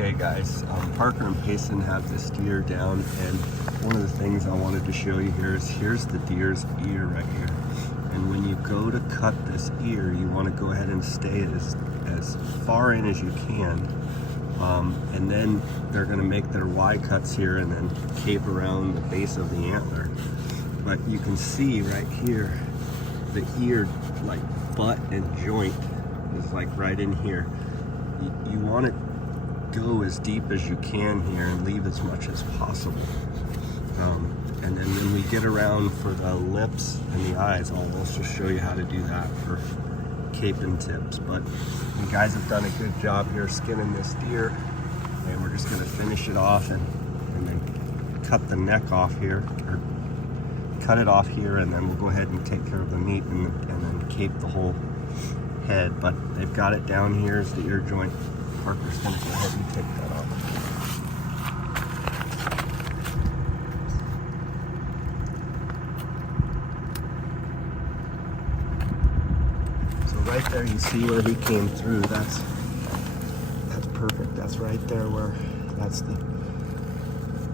Okay guys, Parker and Payson have this deer down, and one of the things I wanted to show you here is here's the deer's ear right here. And when you go to cut this ear, you want to go ahead and stay as far in as you can. And then they're going to make their Y cuts here and then cape around the base of the antler. But you can see right here, the ear, like butt and joint is like right in here. You want to go as deep as you can here and leave as much as possible. And then when we get around for the lips and the eyes, I'll also show you how to do that for caping tips. But you guys have done a good job here skinning this deer, and we're just going to finish it off and then cut the neck off here, or cut it off here, and then we'll go ahead and take care of the meat and then cape the whole head. But they've got it down here as the ear joint. Parker's going to go ahead and take that off. So right there you see where he came through. That's perfect. That's right there where that's the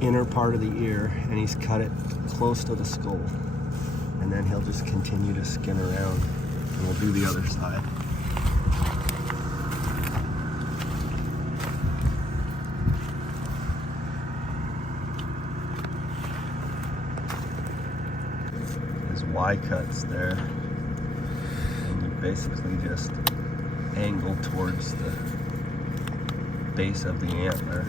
inner part of the ear, and he's cut it close to the skull. And then he'll just continue to skin around, and we'll do the other side. Y cuts there, and you basically just angle towards the base of the antler.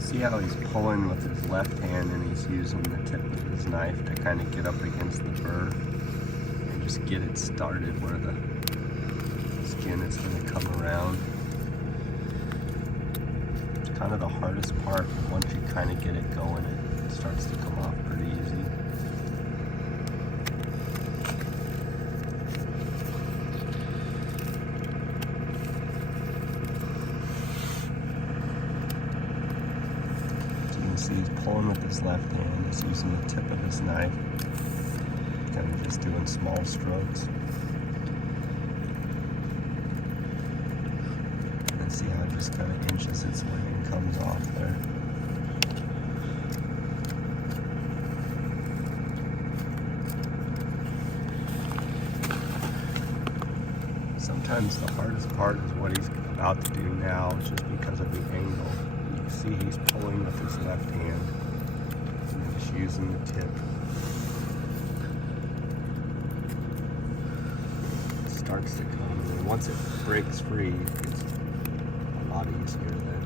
See how he's pulling with his left hand, and he's using the tip of his knife to kind of get up against the burr and just get it started where the skin is going to come around. It's kind of the hardest part. Once you kind of get it going, it starts to come off pretty easy. See, he's pulling with his left hand. He's using the tip of his knife, kind of just doing small strokes. And see how it just kind of inches its way and comes off there. Sometimes the hardest part is what he's about to do now, just because of the angle. See, he's pulling with his left hand and just using the tip. It starts to come, and once it breaks free, it's a lot easier then.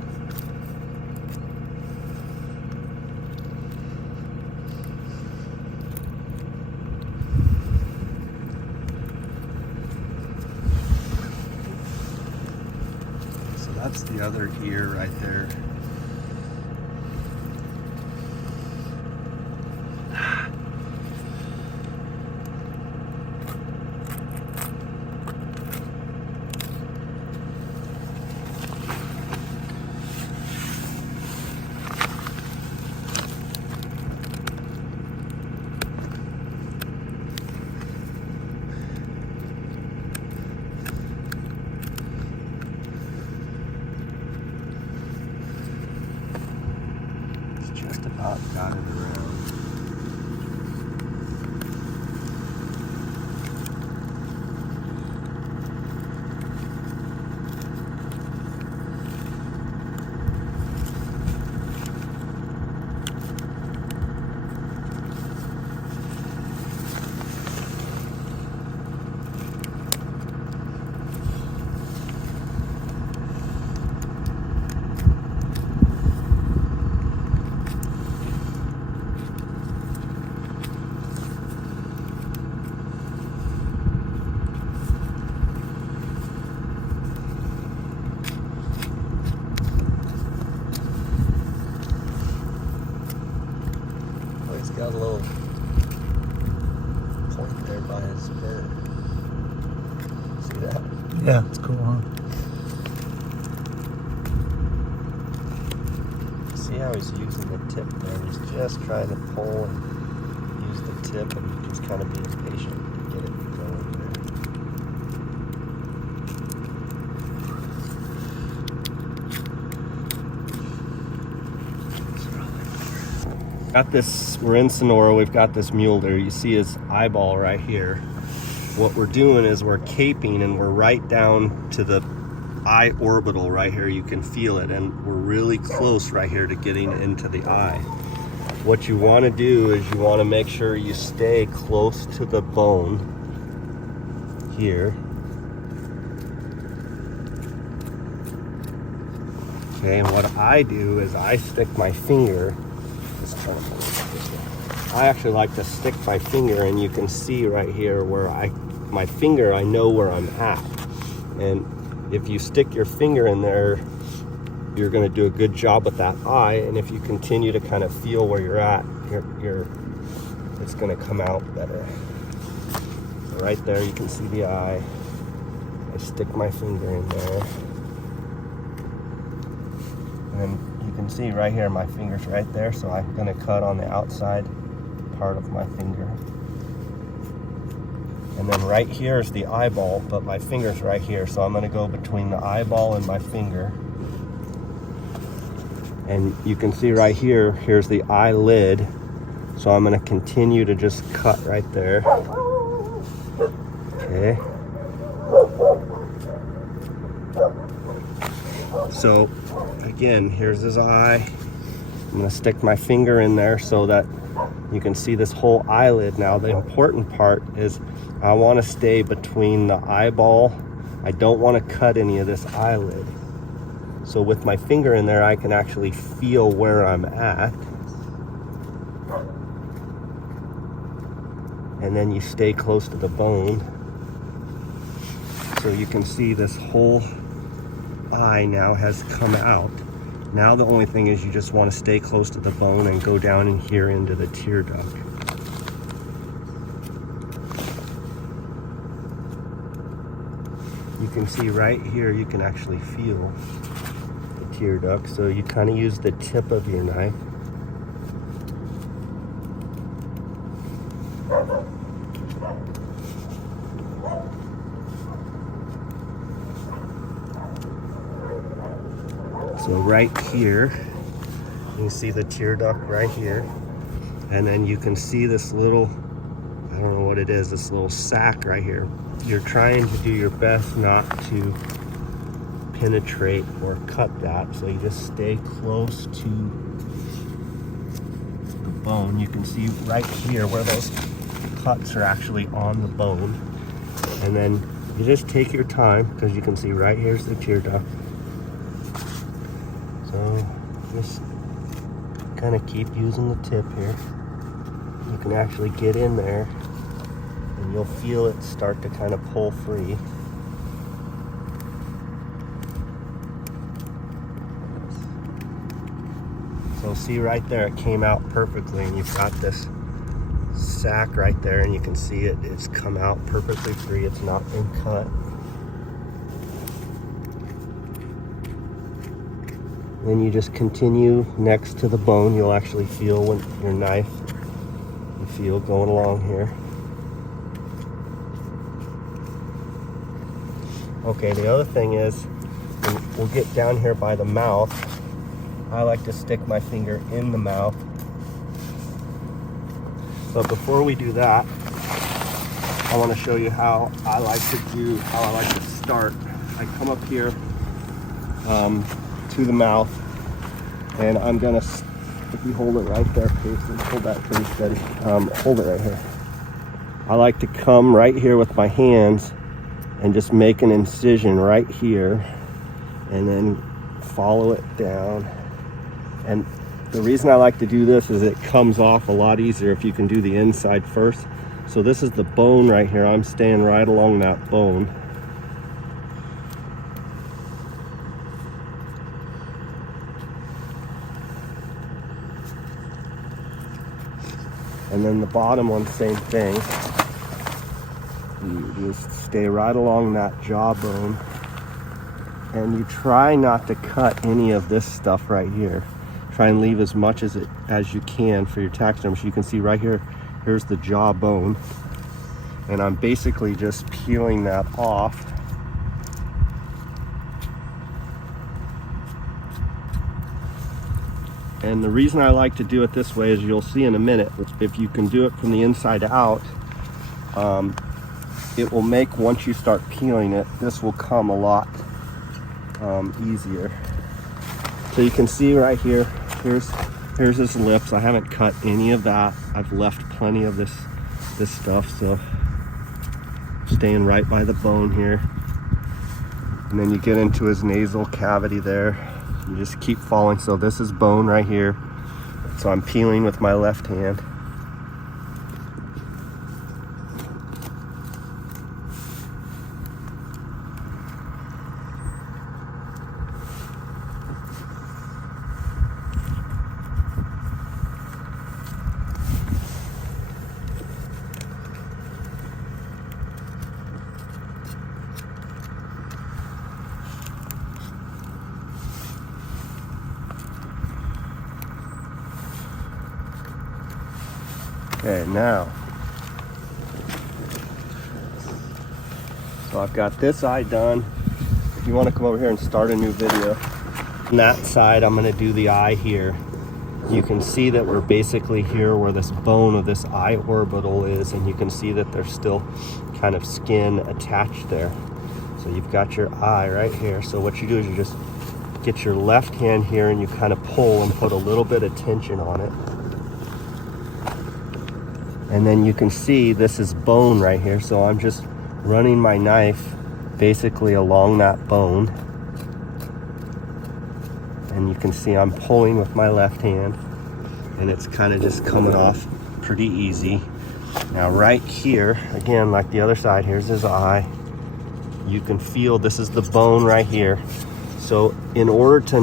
So that's the other ear right there. Yeah, it's cool, huh? See how he's using the tip there? He's just trying to pull and use the tip, and he's kind of being patient to get it going there. Got this, we're in Sonora, we've got this mule there. You see his eyeball right here. What we're doing is we're caping, and we're right down to the eye orbital right here. You can feel it, and we're really close right here to getting into the eye. What you want to do is you want to make sure you stay close to the bone here. Okay, and what I do is I stick my finger. I actually like to stick my finger, and you can see right here where my finger, I know where I'm at. And if you stick your finger in there, you're going to do a good job with that eye. And if you continue to kind of feel where you're at, it's going to come out better. So right there, you can see the eye. I stick my finger in there. And you can see right here, my finger's right there. So I'm going to cut on the outside part of my finger. And then right here is the eyeball, but my finger's right here. So I'm going to go between the eyeball and my finger. And you can see right here, here's the eyelid. So I'm going to continue to just cut right there. Okay. So again, here's his eye. I'm going to stick my finger in there so that you can see this whole eyelid. Now the important part is I want to stay between the eyeball. I don't want to cut any of this eyelid. So with my finger in there, I can actually feel where I'm at. And then you stay close to the bone. So you can see this whole eye now has come out. Now the only thing is you just want to stay close to the bone and go down in here into the tear duct. You can see right here, you can actually feel the tear duct. So you kind of use the tip of your knife. So right here, you can see the tear duct right here. And then you can see this little, I don't know what it is, this little sac right here. You're trying to do your best not to penetrate or cut that. So you just stay close to the bone. You can see right here where those cuts are actually on the bone. And then you just take your time, because you can see right here's the tear duct. So just kind of keep using the tip here. You can actually get in there and you'll feel it start to kind of pull free. So see right there, it came out perfectly, and you've got this sac right there, and you can see it's come out perfectly free. It's not been cut. Then you just continue next to the bone. You'll actually feel when your knife, you feel going along here. Okay, the other thing is, we'll get down here by the mouth. I like to stick my finger in the mouth. But before we do that, I want to show you how I like to start. I come up here to the mouth, and I'm gonna, if you hold it right there, Jason, hold that pretty steady, hold it right here. I like to come right here with my hands and just make an incision right here, and then follow it down. And the reason I like to do this is it comes off a lot easier if you can do the inside first. So this is the bone right here. I'm staying right along that bone. And then the bottom one, same thing. you just stay right along that jawbone, and you try not to cut any of this stuff right here. Try and leave as much as you can for your taxidermist. You can see right here, here's the jawbone, and I'm basically just peeling that off. And the reason I like to do it this way is, you'll see in a minute, if you can do it from the inside out, it will make, once you start peeling it, this will come a lot easier. So you can see right here, here's his lips. I haven't cut any of that. I've left plenty of this stuff, so staying right by the bone here. And then you get into his nasal cavity there. You just keep following. So this is bone right here. So I'm peeling with my left hand. Okay, now, so I've got this eye done. If you want to come over here and start a new video, on that side I'm going to do the eye here. You can see that we're basically here where this bone of this eye orbital is, and you can see that there's still kind of skin attached there. So you've got your eye right here. So what you do is you just get your left hand here and you kind of pull and put a little bit of tension on it. And then you can see this is bone right here. So I'm just running my knife basically along that bone. And you can see I'm pulling with my left hand, and it's kind of just coming off pretty easy. Now right here, again, like the other side, here's his eye. You can feel this is the bone right here. So in order to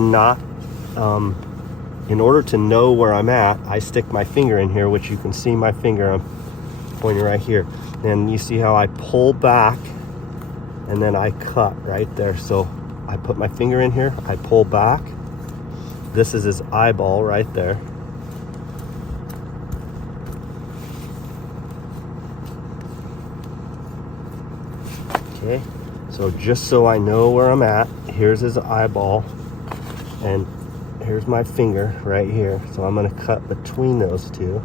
know where I'm at, I stick my finger in here, which you can see my finger, I'm pointing right here. And you see how I pull back and then I cut right there. So I put my finger in here, I pull back. This is his eyeball right there. Okay, so just so I know where I'm at, here's his eyeball, and here's my finger right here. So I'm going to cut between those two.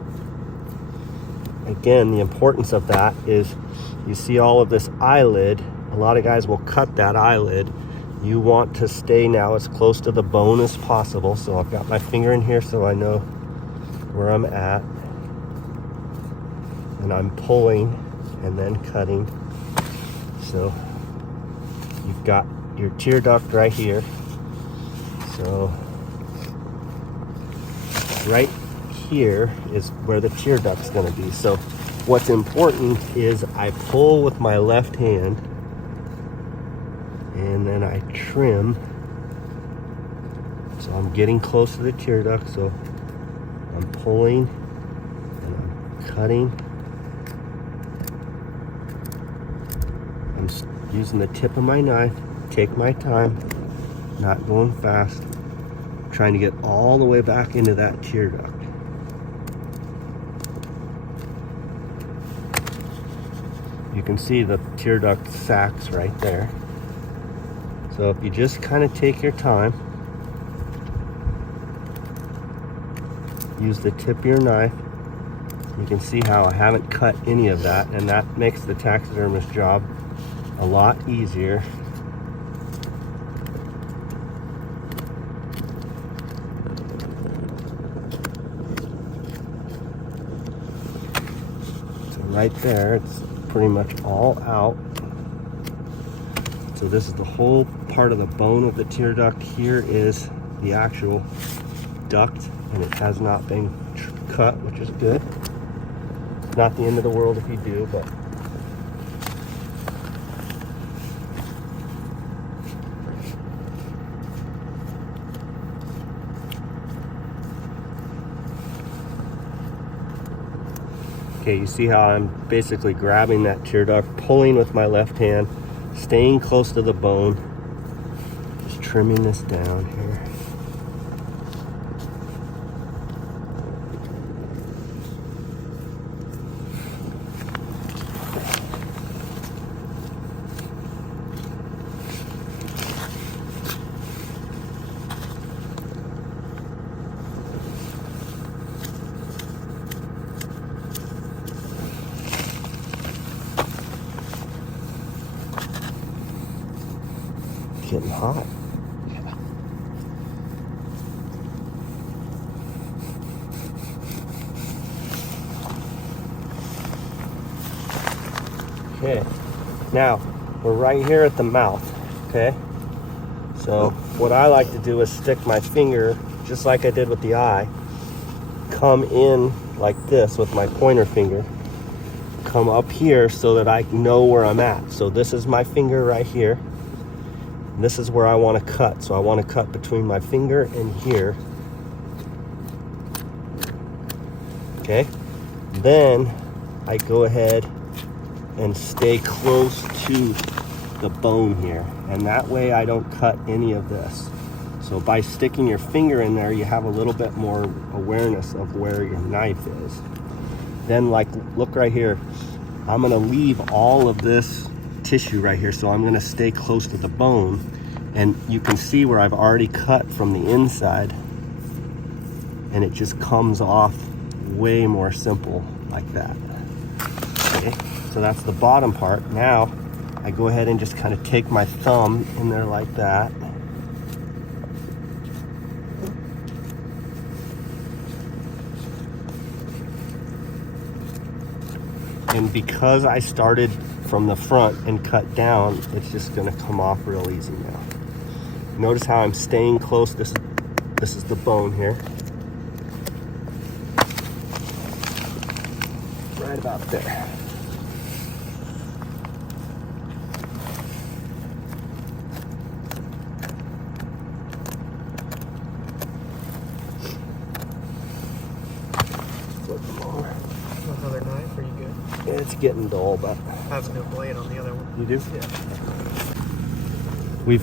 Again, the importance of that is, you see all of this eyelid. A lot of guys will cut that eyelid. You want to stay now as close to the bone as possible. So I've got my finger in here so I know where I'm at. And I'm pulling and then cutting. So you've got your tear duct right here. So right here is where the tear duct's going to be. So what's important is I pull with my left hand, and then I trim. So I'm getting close to the tear duct. So I'm pulling and I'm cutting. I'm using the tip of my knife. Take my time, not going fast. Trying to get all the way back into that tear duct. You can see the tear duct sacs right there. So if you just kind of take your time, use the tip of your knife, you can see how I haven't cut any of that, and that makes the taxidermist job a lot easier. So right there, it's pretty much all out. So this is the whole part of the bone of the tear duct. Here is the actual duct, and it has not been cut, which is good. Not the end of the world if you do, but Okay, you see how I'm basically grabbing that tear duct, pulling with my left hand, staying close to the bone, just trimming this down here. Getting hot. Yeah. Okay, now we're right here at the mouth. Okay, so what I like to do is stick my finger, just like I did with the eye, come in like this with my pointer finger, come up here so that I know where I'm at. So this is my finger right here. This is where I want to cut. So I want to cut between my finger and here. Okay. Then I go ahead and stay close to the bone here. And that way I don't cut any of this. So by sticking your finger in there, you have a little bit more awareness of where your knife is. Then, like, look right here. I'm going to leave all of this tissue right here, so I'm going to stay close to the bone, and you can see where I've already cut from the inside, and it just comes off way more simple like that. Okay, so that's the bottom part. Now I go ahead and just kind of take my thumb in there like that, and because I started from the front and cut down, it's just going to come off real easy now. Notice how I'm staying close. This is the bone here. Right about there. Flip them over. Another knife, are you good? It's getting dull, but I have a new blade on the other one. you do? Yeah. We've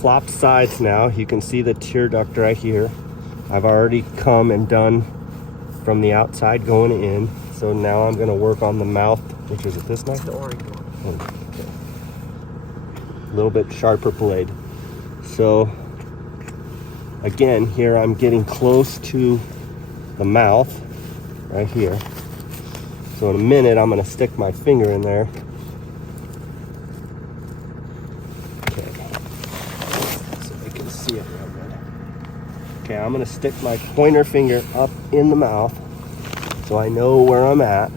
flopped sides now. You can see the tear duct right here. I've already come and done from the outside going in. So now I'm going to work on the mouth, which is this knife? The orange one. Okay. A little bit sharper blade. So again, here I'm getting close to the mouth right here. So in a minute, I'm going to stick my finger in there. Okay. So you can see it real good. Okay, I'm going to stick my pointer finger up in the mouth so I know where I'm at.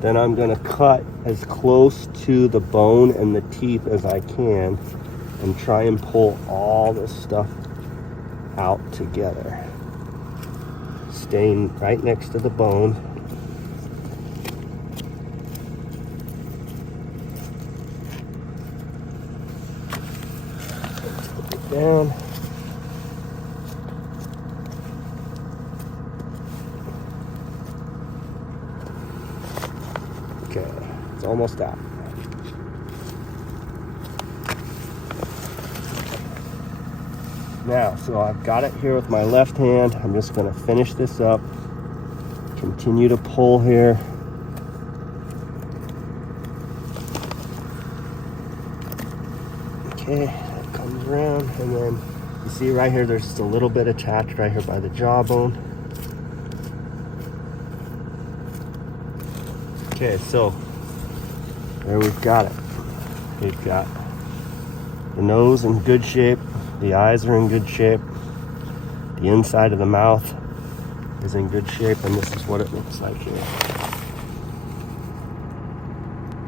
Then I'm going to cut as close to the bone and the teeth as I can and try and pull all this stuff out together. Staying right next to the bone. Put it down. Okay, it's almost out. Now, so I've got it here with my left hand. I'm just going to finish this up. Continue to pull here. Okay, that comes around, and then you see right here, there's just a little bit attached right here by the jawbone. Okay, so there we've got it. We've got the nose in good shape. The eyes are in good shape. The inside of the mouth is in good shape, and this is what it looks like here.